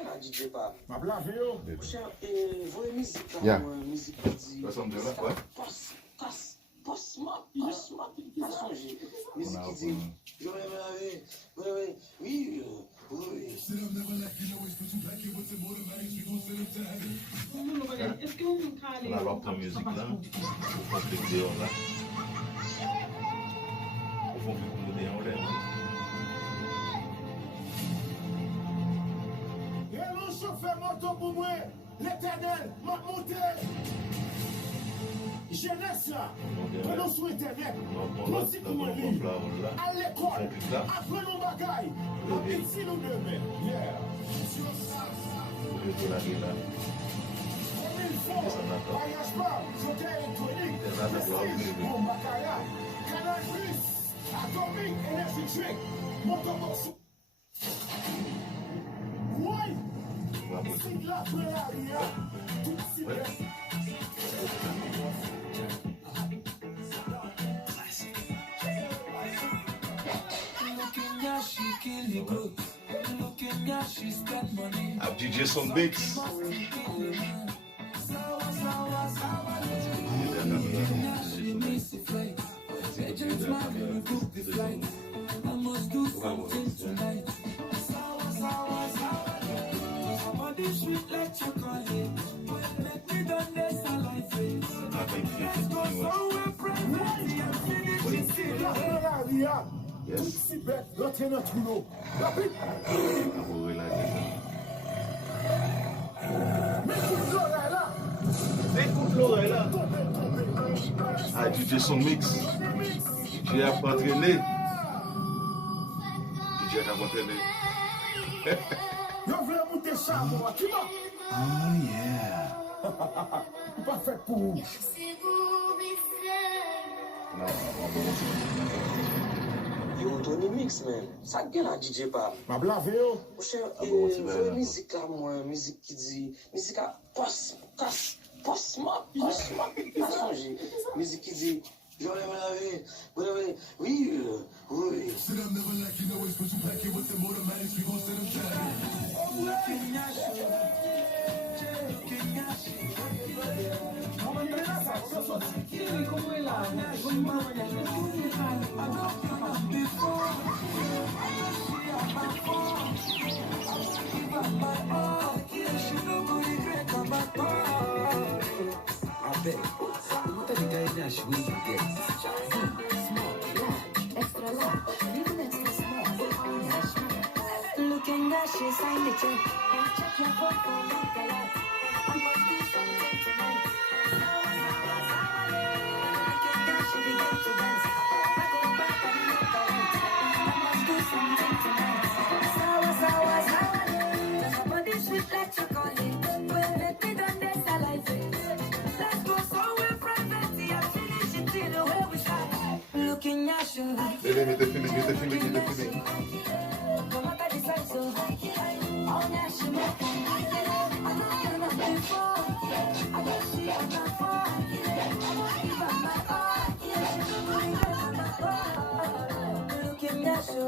gen la DJ pa. Ma blave yo. Voye mizik la, Yeah. mizik ki di. Ça me dit là, ouais. Pas ma, pas sonje. Mizik ki di, j'aurais aimé laver, oui, oui. On a l'autre musique là, on fait des vidéos là. On fait des vidéos là. Hello, chauffeur moto pour moi. L'éternel m'a monté. Jeunesse là. Prenons sous éternel. Musique pour moi. À l'école. Apprenons bagaille. Ici nous demain. Yeah. Comme il faut. Voyage pas. Joker électronique. Bon bacaya. Canal Plus. Atomic Energy Drink. Motobox. Oui. C'est la Ferrari. Tout si bien. I've DJ some beats. Tout si bête, l'autre est notre rouleau. Rapide. Écoute l'oreille là. Ah, DJ son mix. DJ a pas entraîné. DJ a pas entraîné. Yo voulais monter ça, moi, tu vois? Oh yeah. Pas fait pour vous. Yo, Tony Mix, man. Ça gen la DJ pa. Ma blave yo. Mon cher, c'est voye vrai. mizik la mwen, mizik ki di, mizik a pas ma, pas sonje. Mizik ki di, j'aurais aimé laver, oui, oui. Looking at she signed the check. Check your phone for me, girl. I must do something tonight. Looking at she begin to dance. I go back and look around. I must do something tonight. Sour. Somebody sweet like chocolate. Well, let me done this a life. Let's go somewhere private. I'm finishing till where we start. Looking at you. Fini. Looking at you.